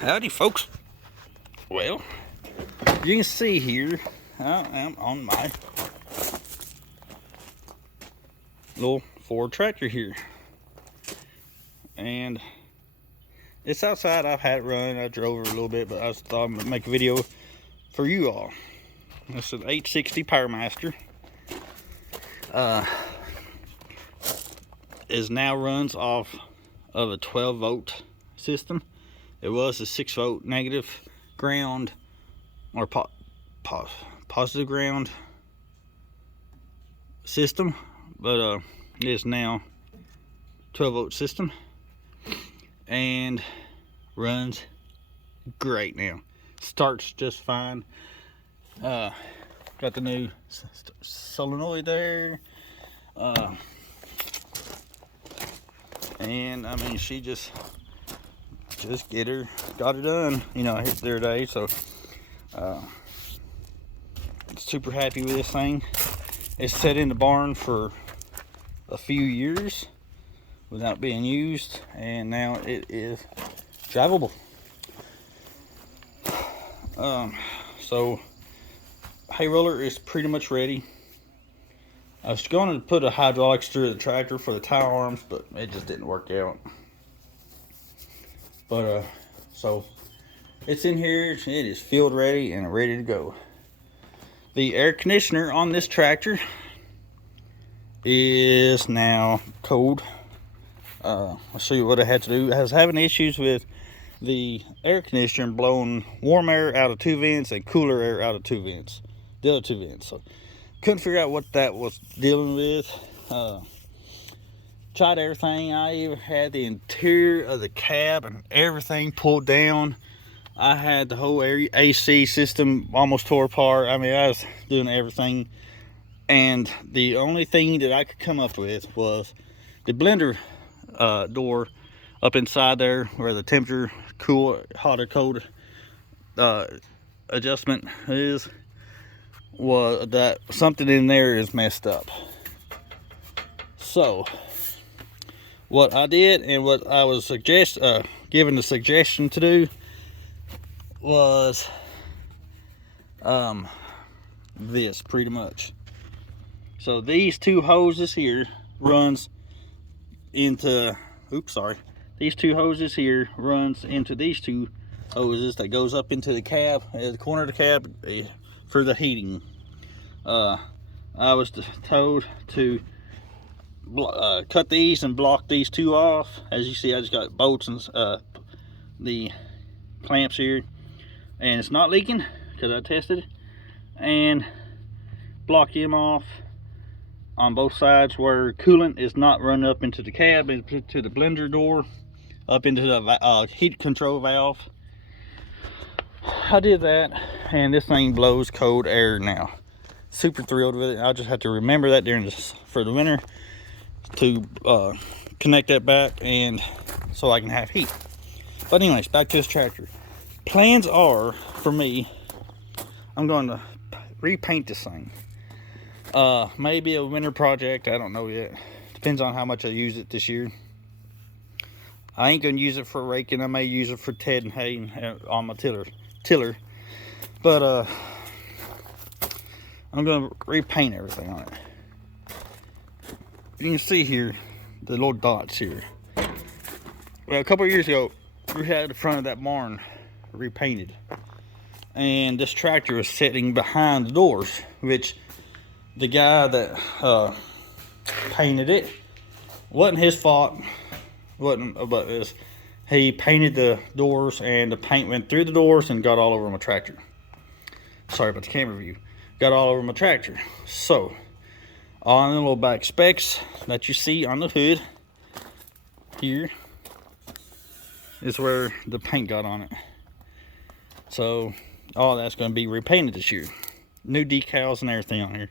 Howdy, folks. Well, you can see here I am on my little Ford tractor here, and it's outside. I've had it run. I drove it a little bit, but I thought I'm gonna make a video for you all. This is an 860 PowerMaster. Is now runs off of a 12-volt system. It was a 6-volt negative ground or positive ground system, but it is now 12-volt system and runs great now. Starts just fine. Got the new solenoid there. And I mean, she just got her done, you know, hit their day. So super happy with this thing. It's set in the barn for a few years without being used, and now it is drivable. So hay roller is pretty much ready. I was going to put a hydraulics through the tractor for the tire arms, but it just didn't work out. But so it's in here. It is field ready and ready to go. The air conditioner on this tractor is now cold. I'll show you what I had to do. I was having issues with the air conditioner blowing warm air out of two vents and cooler air out of two vents, the other two vents. So couldn't figure out what that was dealing with. Tried everything. I even had the interior of the cab and everything pulled down. I had the whole AC system almost tore apart. I mean, I was doing everything, and the only thing that I could come up with was the blender door up inside there where the temperature, cool, hot or cold adjustment is. Was that something in there is messed up. So what I did, and what I was given the suggestion to do, was this pretty much. So these two hoses here runs into, these two hoses here runs into these two hoses that goes up into the cab, at the corner of the cab, for the heating. I was told to cut these and block these two off. As you see, I just got bolts and the clamps here, and it's not leaking because I tested it, and block them off on both sides where coolant is not running up into the cab, into the blender door, up into the heat control valve. I did that, and this thing blows cold air now. Super thrilled with it. I just have to remember that for the winter to connect that back, and so I can have heat. But anyways, back to this tractor. Plans are, for me, I'm going to repaint this thing. Maybe a winter project, I don't know yet. Depends on how much I use it this year. I ain't gonna use it for raking. I may use it for tedding hay on my tiller. But I'm gonna repaint everything on it. You can see here the little dots here. Well, a couple of years ago, we had the front of that barn repainted, and this tractor was sitting behind the doors, which the guy that painted it, wasn't his fault, but he painted the doors, and the paint went through the doors and got all over my tractor. Sorry about the camera view. Got all over my tractor. So on the little back specs that you see on the hood here is where the paint got on it. So all that's going to be repainted this year. New decals and everything on here.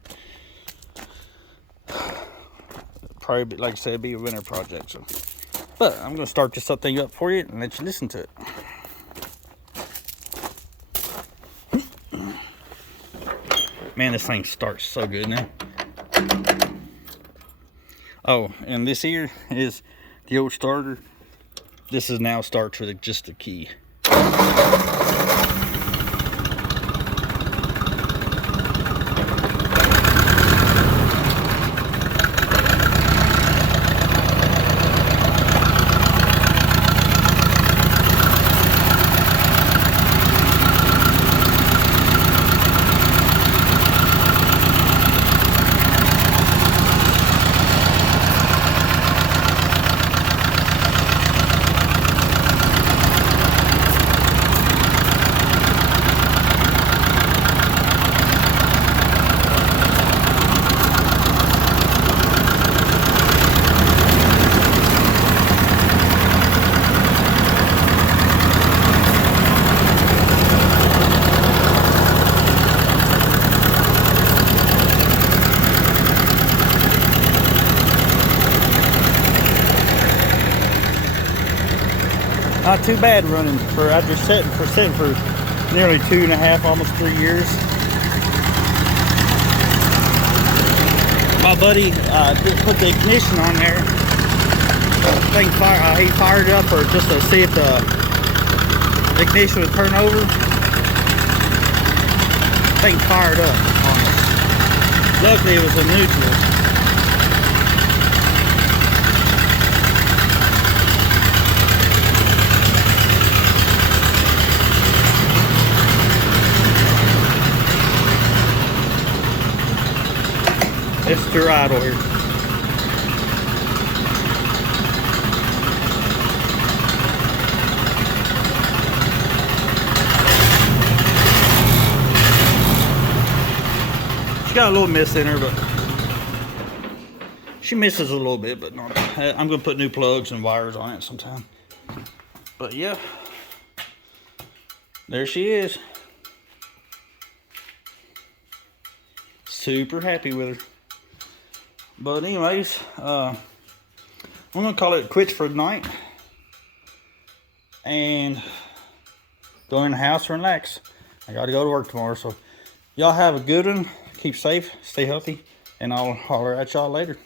Probably, like I said, be a winter project. So, but I'm going to start this thing up for you and let you listen to it. Man, this thing starts so good now. Oh, and this here is the old starter. This is now starts with just the key. Not too bad running for after sitting for nearly 2.5, almost 3 years. My buddy put the ignition on there. He fired it up for just to see if the ignition would turn over. Thing fired up on us. Luckily, it was a neutral. It's too idle here. She got a little miss in her, but she misses a little bit, but not. I'm gonna put new plugs and wires on it sometime. But yeah, there she is. Super happy with her. But anyways, I'm gonna call it quits for the night and go in the house and relax. I gotta go to work tomorrow, so y'all have a good one. Keep safe, stay healthy, and I'll holler at y'all later.